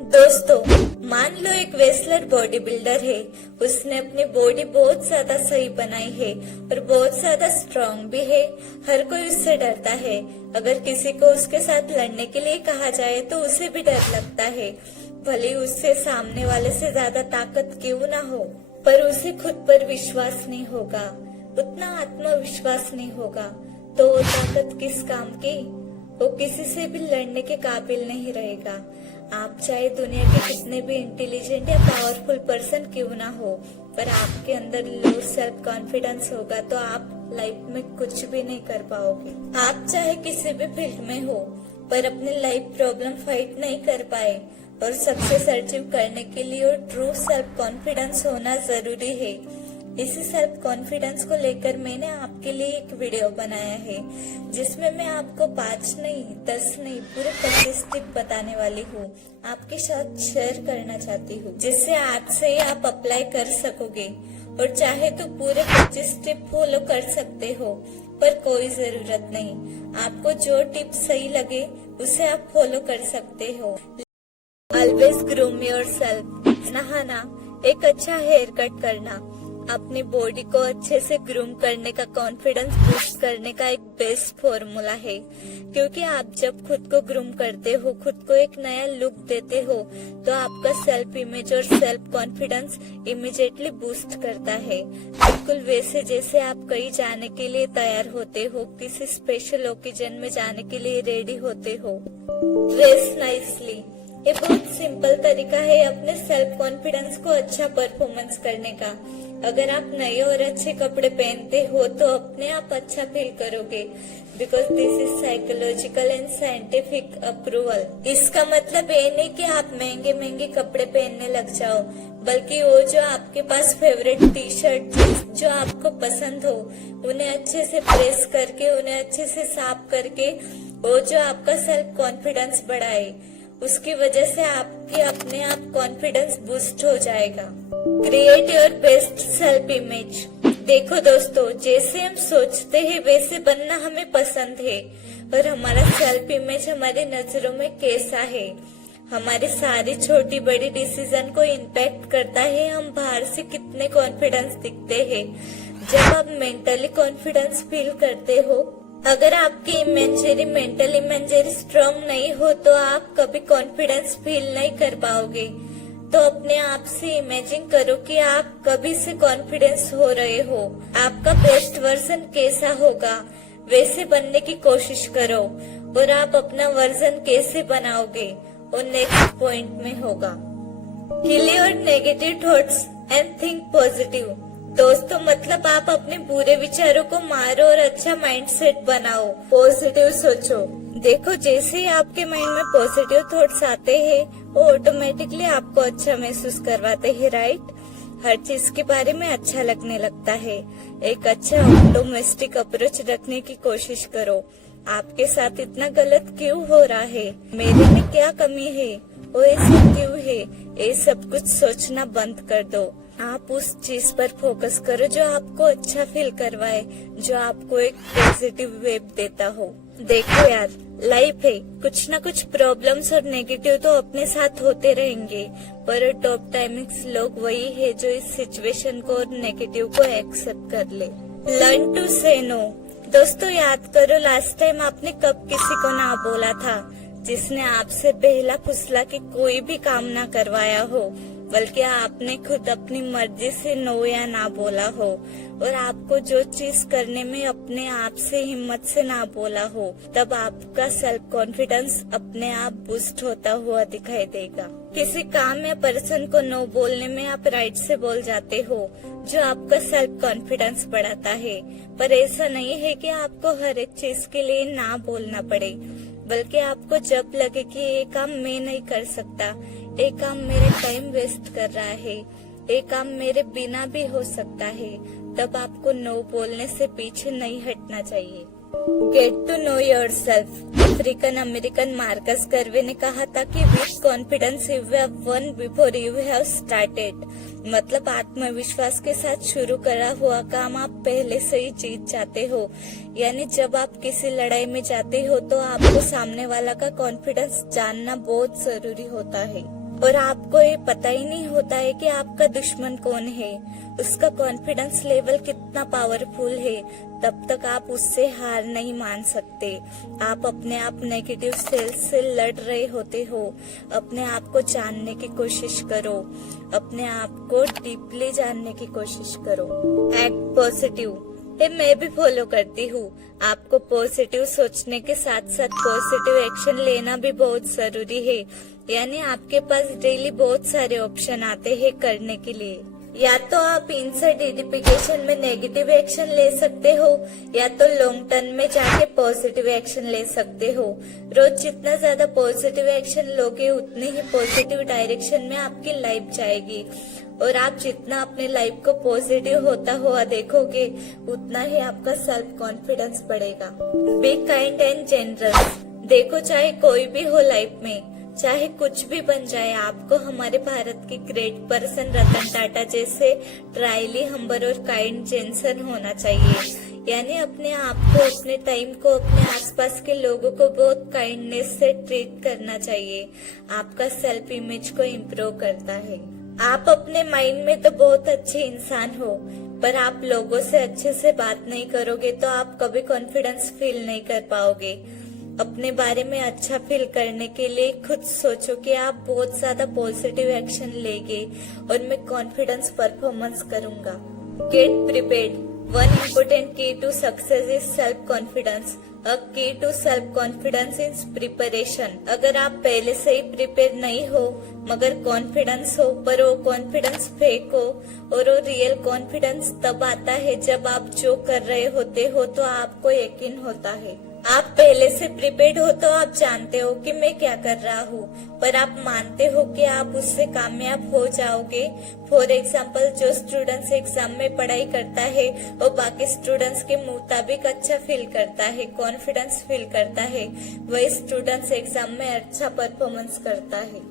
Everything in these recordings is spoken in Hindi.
दोस्तों, मान लो एक रेसलर बॉडी बिल्डर है। उसने अपनी बॉडी बहुत ज्यादा सही बनाई है और बहुत ज्यादा स्ट्रांग भी है। हर कोई उससे डरता है। अगर किसी को उसके साथ लड़ने के लिए कहा जाए तो उसे भी डर लगता है, भले उससे सामने वाले से ज्यादा ताकत क्यों ना हो। पर उसे खुद पर विश्वास नहीं होगा, उतना आत्मविश्वास नहीं होगा, तो वो ताकत किस काम की। वो किसी से भी लड़ने के काबिल नहीं रहेगा। आप चाहे दुनिया के कितने भी इंटेलिजेंट या पावरफुल पर्सन क्यों ना हो, पर आपके अंदर लो सेल्फ कॉन्फिडेंस होगा तो आप लाइफ में कुछ भी नहीं कर पाओगे। आप चाहे किसी भी फील्ड में हो, पर अपने लाइफ प्रॉब्लम फाइट नहीं कर पाए और सक्सेस अचीव करने के लिए ट्रू सेल्फ कॉन्फिडेंस होना जरूरी है। इसी सेल्फ कॉन्फिडेंस को लेकर मैंने आपके लिए एक वीडियो बनाया है, जिसमें मैं आपको 5 नहीं 10 नहीं पूरे 25 टिप बताने वाली हूँ, आपके साथ शेयर करना चाहती हूँ, जिससे आज से ही आप अप्लाई कर सकोगे। और चाहे तो पूरे 25 टिप फॉलो कर सकते हो, पर कोई जरूरत नहीं। आपको जो टिप सही लगे उसे आप फॉलो कर सकते हो। Always groom yourself. नहाना, एक अच्छा हेयर कट करना, अपनी बॉडी को अच्छे से ग्रूम करने का, कॉन्फिडेंस बूस्ट करने का एक बेस्ट फॉर्मूला है। क्योंकि आप जब खुद को ग्रूम करते हो, खुद को एक नया लुक देते हो, तो आपका सेल्फ इमेज और सेल्फ कॉन्फिडेंस इमीडिएटली बूस्ट करता है। बिल्कुल वैसे जैसे आप कहीं जाने के लिए तैयार होते हो, किसी स्पेशल ओकेजन में जाने के लिए रेडी होते हो। ड्रेस नाइसली, ये बहुत सिंपल तरीका है अपने सेल्फ कॉन्फिडेंस को अच्छा परफॉर्मेंस करने का। अगर आप नए और अच्छे कपड़े पहनते हो तो अपने आप अच्छा फील करोगे, because this is psychological and scientific approval. इसका मतलब ये नहीं कि आप महंगे महंगे कपड़े पहनने लग जाओ, बल्कि वो जो आपके पास फेवरेट टी शर्ट जो आपको पसंद हो, उन्हें अच्छे से प्रेस करके, उन्हें अच्छे से साफ करके, वो जो आपका सेल्फ कॉन्फिडेंस बढ़ाए, उसकी वजह से आपके अपने आप कॉन्फिडेंस बूस्ट हो जाएगा। Create your best self image. देखो दोस्तों, जैसे हम सोचते हैं वैसे बनना हमें पसंद है, और हमारा सेल्फ इमेज हमारी नजरों में कैसा है, हमारी सारी छोटी बड़ी डिसीजन को इम्पैक्ट करता है। हम बाहर से कितने कॉन्फिडेंस दिखते हैं। जब आप मेंटली कॉन्फिडेंस फील करते हो, अगर आपकी इमेजिनरी मेंटल इमेजिनरी स्ट्रांग नहीं हो तो आप कभी कॉन्फिडेंस फील नहीं कर पाओगे। तो अपने आप से इमेजिन करो कि आप कभी से कॉन्फिडेंस हो रहे हो। आपका बेस्ट वर्जन कैसा होगा, वैसे बनने की कोशिश करो, और आप अपना वर्जन कैसे बनाओगे वो नेक्स्ट पॉइंट में होगा। Kill your negative thoughts and think positive. दोस्तों, मतलब आप अपने बुरे विचारों को मारो और अच्छा माइंडसेट बनाओ, पॉजिटिव सोचो। देखो, जैसे ही आपके माइंड में पॉजिटिव थॉट्स आते हैं, वो ऑटोमेटिकली आपको अच्छा महसूस करवाते हैं, राइट। हर चीज के बारे में अच्छा लगने लगता है। एक अच्छा ऑप्टिमिस्टिक अप्रोच रखने की कोशिश करो। आपके साथ इतना गलत क्यों हो रहा है, मेरे में क्या कमी है, वो ऐसा क्यों है, ये सब कुछ सोचना बंद कर दो। आप उस चीज पर फोकस करो जो आपको अच्छा फील करवाए, जो आपको एक पॉजिटिव वेब देता हो। देखो यार, लाइफ है, कुछ ना कुछ प्रॉब्लम्स और नेगेटिव तो अपने साथ होते रहेंगे, पर टॉप टाइमिंग्स लोग वही है जो इस सिचुएशन को और नेगेटिव को एक्सेप्ट कर ले। लर्न टू से नो। दोस्तों, याद करो लास्ट टाइम आपने कब किसी को ना बोला था, जिसने आपसे पहला फुसला कि कोई भी काम ना करवाया हो, बल्कि आपने खुद अपनी मर्जी से नो या ना बोला हो, और आपको जो चीज करने में अपने आप से हिम्मत से ना बोला हो, तब आपका सेल्फ कॉन्फिडेंस अपने आप बूस्ट होता हुआ दिखाई देगा। किसी काम या पर्सन को नो बोलने में आप राइट से बोल जाते हो, जो आपका सेल्फ कॉन्फिडेंस बढ़ाता है। पर ऐसा नहीं है कि आपको हर एक चीज के लिए ना बोलना पड़े, बल्कि आपको जब लगे कि ये काम मैं नहीं कर सकता, ये काम मेरे टाइम वेस्ट कर रहा है, ये काम मेरे बिना भी हो सकता है, तब आपको नो बोलने से पीछे नहीं हटना चाहिए। Get to know yourself. African American Marcus Garvey ने कहा था कि with confidence you have won before you have started. मतलब आत्मविश्वास के साथ शुरू करा हुआ काम आप पहले से ही जीत जाते हो। यानी जब आप किसी लड़ाई में जाते हो तो आपको सामने वाला का कॉन्फिडेंस जानना बहुत जरूरी होता है। और आपको ये पता ही नहीं होता है कि आपका दुश्मन कौन है, उसका कॉन्फिडेंस लेवल कितना पावरफुल है, तब तक आप उससे हार नहीं मान सकते। आप अपने आप नेगेटिव सेल्स से लड़ रहे होते हो। अपने आप को जानने की कोशिश करो, अपने आप को डीपली जानने की कोशिश करो। एक्ट पॉजिटिव, ये मैं भी फॉलो करती हूँ। आपको पॉजिटिव सोचने के साथ साथ पॉजिटिव एक्शन लेना भी बहुत जरूरी है। यानी आपके पास डेली बहुत सारे ऑप्शन आते हैं करने के लिए। या तो आप इनसाइड एडिफिकेशन में नेगेटिव एक्शन ले सकते हो, या तो लॉन्ग टर्म में जाके पॉजिटिव एक्शन ले सकते हो। रोज जितना ज्यादा पॉजिटिव एक्शन लोगे उतनी ही पॉजिटिव डायरेक्शन में आपकी लाइफ जाएगी। और आप जितना अपने लाइफ को पॉजिटिव होता हुआ देखोगे उतना ही आपका सेल्फ कॉन्फिडेंस बढ़ेगा। Be kind and generous. देखो, चाहे कोई भी हो लाइफ में, चाहे कुछ भी बन जाए, आपको हमारे भारत के ग्रेट पर्सन रतन टाटा जैसे ट्रायली हम्बर और काइंड जेंसन होना चाहिए। यानी अपने आप को, अपने टाइम को, अपने आसपास के लोगों को बहुत काइंडनेस से ट्रीट करना चाहिए। आपका सेल्फ इमेज को इम्प्रूव करता है। आप अपने माइंड में तो बहुत अच्छे इंसान हो, पर आप लोगों से अच्छे से बात नहीं करोगे तो आप कभी कॉन्फिडेंस फील नहीं कर पाओगे। अपने बारे में अच्छा फील करने के लिए खुद सोचो कि आप बहुत ज्यादा पॉजिटिव एक्शन लेंगे और मैं कॉन्फिडेंस परफॉर्मेंस करूंगा। Get prepared. One important key to success is self confidence. A key to self confidence is preparation. अगर आप पहले से ही प्रिपेयर नहीं हो मगर कॉन्फिडेंस हो, पर वो कॉन्फिडेंस फेक हो, और वो रियल कॉन्फिडेंस तब आता है जब आप जो कर रहे होते हो तो आपको यकीन होता है। आप पहले से प्रिपेयर्ड हो तो आप जानते हो कि मैं क्या कर रहा हूँ, पर आप मानते हो कि आप उससे कामयाब हो जाओगे। फॉर एग्जाम्पल, जो स्टूडेंट्स एग्जाम में पढ़ाई करता है वो बाकी स्टूडेंट्स के मुताबिक अच्छा फील करता है, कॉन्फिडेंस फील करता है, वही स्टूडेंट्स एग्जाम में अच्छा परफॉर्मेंस करता है।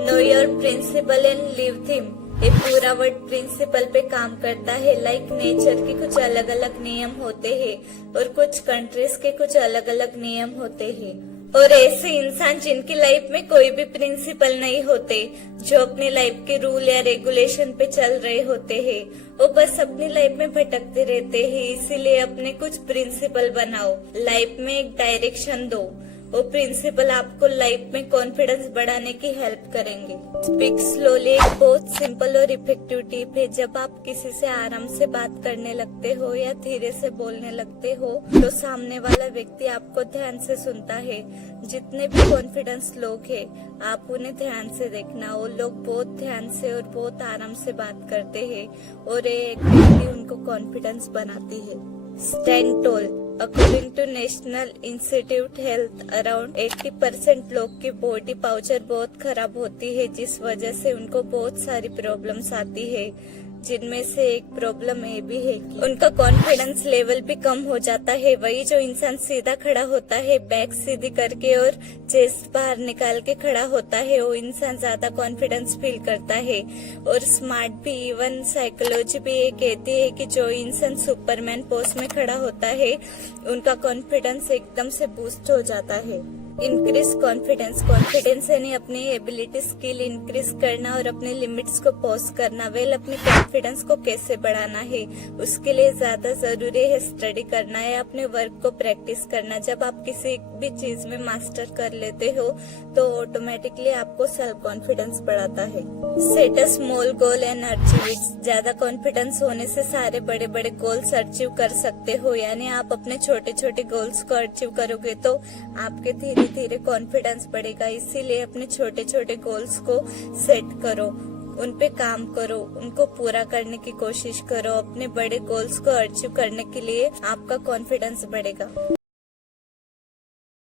Know your principle and live them. ये पूरा वर्ड प्रिंसिपल पे काम करता है। लाइक नेचर के कुछ अलग अलग नियम होते हैं और कुछ कंट्रीज के कुछ अलग अलग नियम होते हैं। और ऐसे इंसान जिनकी लाइफ में कोई भी प्रिंसिपल नहीं होते, जो अपनी लाइफ के रूल या रेगुलेशन पे चल रहे होते हैं, वो बस अपनी लाइफ में भटकते रहते हैं। इसीलिए अपने कुछ प्रिंसिपल बनाओ, लाइफ में एक डायरेक्शन दो। वो प्रिंसिपल आपको लाइफ में कॉन्फिडेंस बढ़ाने की हेल्प करेंगे। स्पीक स्लोली एक बहुत सिंपल और इफेक्टिव टिप है। जब आप किसी से आराम से बात करने लगते हो या धीरे से बोलने लगते हो तो सामने वाला व्यक्ति आपको ध्यान से सुनता है। जितने भी कॉन्फिडेंस लोग हैं, आप उन्हें ध्यान से देखना। वो लोग बहुत ध्यान से और बहुत आराम से बात करते हैं और ये एक्टिविटी उनको कॉन्फिडेंस बनाती है। Stand tall. According to national institute health, around 80% लोग की बॉडी पाउचर बहुत खराब होती है, जिस वजह से उनको बहुत सारी प्रॉब्लम्स आती है। जिनमें से एक प्रॉब्लम ये भी है कि उनका कॉन्फिडेंस लेवल भी कम हो जाता है। वही जो इंसान सीधा खड़ा होता है, बैक सीधी करके और चेस्ट बाहर निकाल के खड़ा होता है, वो इंसान ज्यादा कॉन्फिडेंस फील करता है और स्मार्ट भी। इवन साइकोलॉजी भी ये कहती है कि जो इंसान सुपरमैन पोज में खड़ा होता है उनका कॉन्फिडेंस एकदम से बूस्ट हो जाता है। Increase confidence. कॉन्फिडेंस यानी अपनी एबिलिटी, स्किल इंक्रीज करना और अपने लिमिट्स को पॉज करना। वेल, अपने कॉन्फिडेंस को कैसे बढ़ाना है, उसके लिए ज्यादा जरूरी है स्टडी करना है, अपने वर्क को प्रैक्टिस करना। जब आप किसी भी चीज में मास्टर कर लेते हो तो ऑटोमेटिकली आपको सेल्फ कॉन्फिडेंस बढ़ाता है। Set a small goal and achieve it. ज्यादा कॉन्फिडेंस होने से सारे बड़े बड़े गोल्स अचीव कर सकते हो। यानी आप अपने छोटे छोटे गोल्स को अचीव करोगे तो आपके धीरे धीरे कॉन्फिडेंस बढ़ेगा। इसीलिए अपने छोटे छोटे गोल्स को सेट करो, उन पे काम करो, उनको पूरा करने की कोशिश करो। अपने बड़े गोल्स को अचीव करने के लिए आपका कॉन्फिडेंस बढ़ेगा।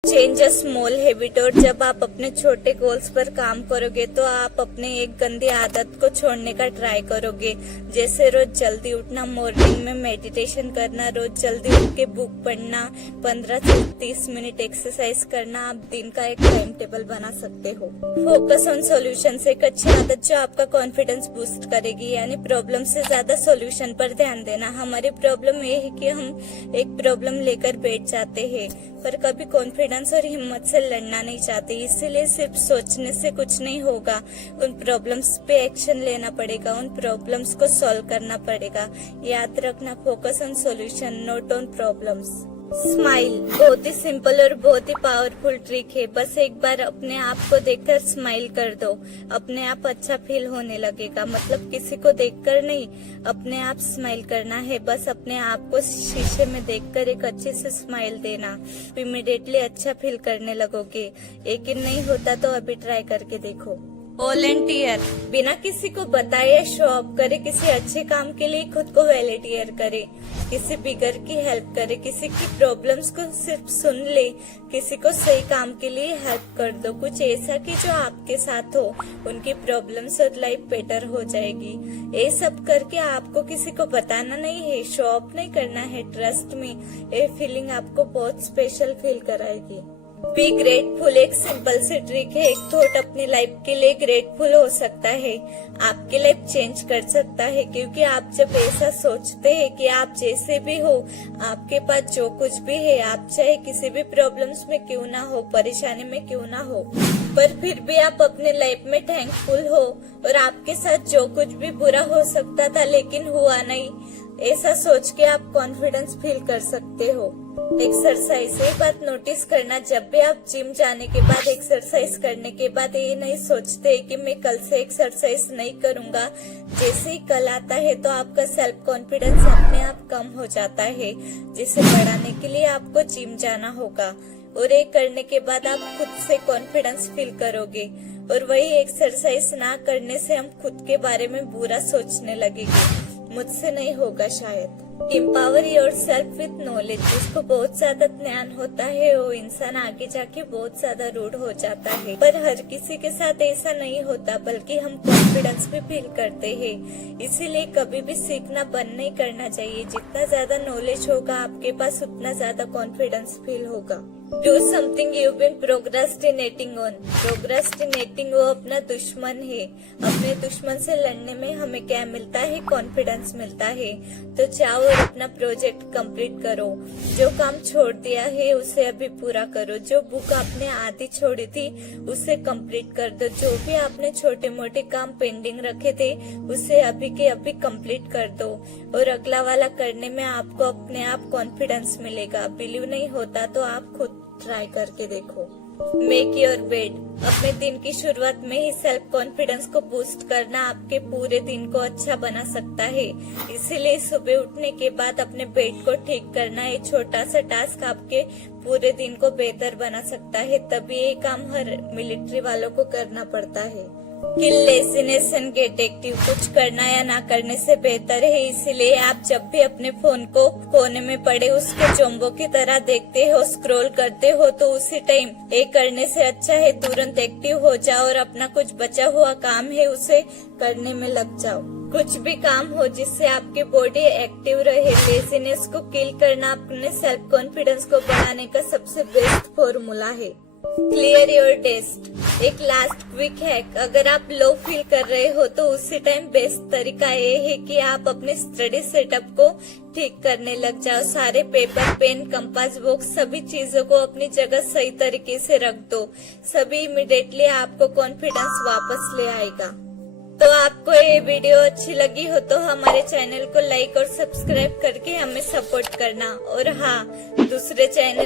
Change a small habit. और जब आप अपने छोटे गोल्स पर काम करोगे तो आप अपने एक गंदी आदत को छोड़ने का ट्राई करोगे। जैसे रोज जल्दी उठना, मॉर्निंग में मेडिटेशन करना, रोज जल्दी उठ के बुक पढ़ना, 15 से 30 मिनट एक्सरसाइज करना। आप दिन का एक टाइम टेबल बना सकते हो। Focus on solution. एक अच्छी आदत जो आपका कॉन्फिडेंस बूस्ट करेगी। यानी प्रॉब्लम से ज्यादा सॉल्यूशन पर ध्यान देना। हमारी प्रॉब्लम ये है कि हम एक प्रॉब्लम लेकर बैठ जाते हैं पर कभी कॉन्फिडेंस कॉन्फिडेंस और हिम्मत से लड़ना नहीं चाहते, इसीलिए सिर्फ सोचने से कुछ नहीं होगा। उन प्रॉब्लम्स पे एक्शन लेना पड़ेगा, उन प्रॉब्लम्स को सॉल्व करना पड़ेगा। याद रखना, focus on solution, not on problems. Smile बहुत ही सिंपल और बहुत ही पावरफुल ट्रिक है। बस एक बार अपने आप को देखकर स्माइल कर दो, अपने आप अच्छा फील होने लगेगा। मतलब किसी को देखकर नहीं, अपने आप स्माइल करना है। बस अपने आप को शीशे में देखकर एक अच्छी से स्माइल देना, इमीडिएटली अच्छा फील करने लगोगे। यकीन नहीं होता तो अभी ट्राई करके देखो। वॉलेंटियर बिना किसी को बताए या शो ऑफ करे किसी अच्छे काम के लिए खुद को वॉलेंटियर करे, किसी बिगर की हेल्प करे, किसी की प्रॉब्लम्स को सिर्फ सुन ले, किसी को सही काम के लिए हेल्प कर दो। कुछ ऐसा कि जो आपके साथ हो, उनकी प्रॉब्लम्स और लाइफ बेटर हो जाएगी। ये सब करके आपको किसी को बताना नहीं है, शो ऑफ नहीं करना है। ट्रस्ट मी, ये फीलिंग आपको बहुत स्पेशल फील कराएगी। बी ग्रेटफुल एक सिंपल सी ट्रिक है। एक थॉट अपनी लाइफ के लिए ग्रेटफुल हो सकता है, आपकी लाइफ चेंज कर सकता है। क्योंकि आप जब ऐसा सोचते हैं कि आप जैसे भी हो, आपके पास जो कुछ भी है, आप चाहे किसी भी प्रॉब्लम्स में क्यों ना हो, परेशानी में क्यों ना हो, पर फिर भी आप अपने लाइफ में थैंकफुल हो और आपके साथ जो कुछ भी बुरा हो सकता था लेकिन हुआ नहीं, ऐसा सोच के आप कॉन्फिडेंस फील कर सकते हो। एक्सरसाइज एक बात नोटिस करना, जब भी आप जिम जाने के बाद, एक्सरसाइज करने के बाद ये नहीं सोचते कि मैं कल से एक्सरसाइज नहीं करूंगा। जैसे ही कल आता है तो आपका सेल्फ कॉन्फिडेंस अपने आप कम हो जाता है, जिसे बढ़ाने के लिए आपको जिम जाना होगा। और ये करने के बाद आप खुद से कॉन्फिडेंस फील करोगे। और वही एक्सरसाइज ना करने से हम खुद के बारे में बुरा सोचने लगेंगे, मुझसे नहीं होगा शायद। Empower your self with knowledge, जिसको बहुत ज्यादा ज्ञान होता है वो इंसान आगे जाके बहुत ज्यादा रूड हो जाता है। पर हर किसी के साथ ऐसा नहीं होता, बल्कि हम कॉन्फिडेंस भी फील करते हैं। इसीलिए कभी भी सीखना बंद नहीं करना चाहिए। जितना ज्यादा नॉलेज होगा आपके पास, उतना ज्यादा कॉन्फिडेंस फील होगा। Do something you been procrastinating on. Procrastinating वो अपना दुश्मन है। अपने दुश्मन से लड़ने में हमें क्या मिलता है? कॉन्फिडेंस मिलता है। तो जाओ और अपना प्रोजेक्ट कंप्लीट करो। जो काम छोड़ दिया है उसे अभी पूरा करो। जो बुक आपने आधी छोड़ी थी उसे कंप्लीट कर दो। जो भी आपने छोटे मोटे काम पेंडिंग रखे थे उसे अभी के अभी कंप्लीट कर दो। और अगला वाला करने में आपको अपने आप कॉन्फिडेंस मिलेगा। बिलीव नहीं होता तो आप खुद ट्राई करके देखो। मेक योर बेड, अपने दिन की शुरुआत में ही सेल्फ कॉन्फिडेंस को बूस्ट करना आपके पूरे दिन को अच्छा बना सकता है। इसीलिए सुबह उठने के बाद अपने बेड को ठीक करना, एक छोटा सा टास्क आपके पूरे दिन को बेहतर बना सकता है। तभी ये काम हर मिलिट्री वालों को करना पड़ता है। किल लेजीनेस एंड गेट एक्टिव, कुछ करना या ना करने से बेहतर है। इसीलिए आप जब भी अपने फोन को कोने में पड़े उसके चोंबो की तरह देखते हो, स्क्रॉल करते हो, तो उसी टाइम ये करने से अच्छा है तुरंत एक्टिव हो जाओ और अपना कुछ बचा हुआ काम है उसे करने में लग जाओ। कुछ भी काम हो जिससे आपकी बॉडी एक्टिव रहे। लेजीनेस को किल करना अपने सेल्फ कॉन्फिडेंस को बढ़ाने का सबसे बेस्ट फॉर्मूला है। क्लियर योर डेस्क, एक लास्ट क्विक हैक। अगर आप लो फील कर रहे हो तो उसी टाइम बेस्ट तरीका ये है कि आप अपने स्टडी सेटअप को ठीक करने लग जाओ। सारे पेपर, पेन, कंपास बॉक्स, सभी चीजों को अपनी जगह सही तरीके से रख दो। सभी इमीडिएटली आपको कॉन्फिडेंस वापस ले आएगा। तो आपको ये वीडियो अच्छी लगी हो तो हमारे चैनल को लाइक और सब्सक्राइब करके हमें सपोर्ट करना। और हाँ, दूसरे चैनल